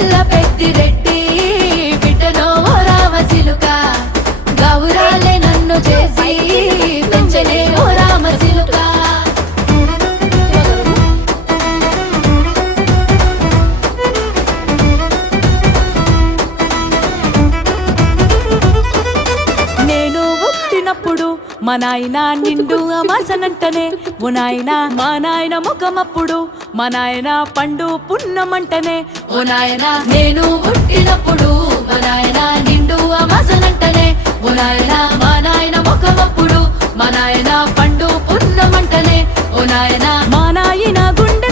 గల్ల పెద్దిరెడ్డి బిడ్డనో ఓ రామచిలుక గౌరాలే నన్ను చేసి పెంచలే ఓ రామచిలుక నేను పుట్టినప్పుడు మా నాయన నిండు అమాసనంటనే ఓ నాయన మా నాయన ముఖమప్పుడు మా నాయన పండు పున్నమంటనే ఓ నాయన నేను పుట్టినప్పుడు మా నాయన నిండు అమాసనంటనే ఓ నాయన మా నాయన ముఖమప్పుడు మా నాయన పండు పున్నమంటనే ఓ నాయన మా నాయన గుండె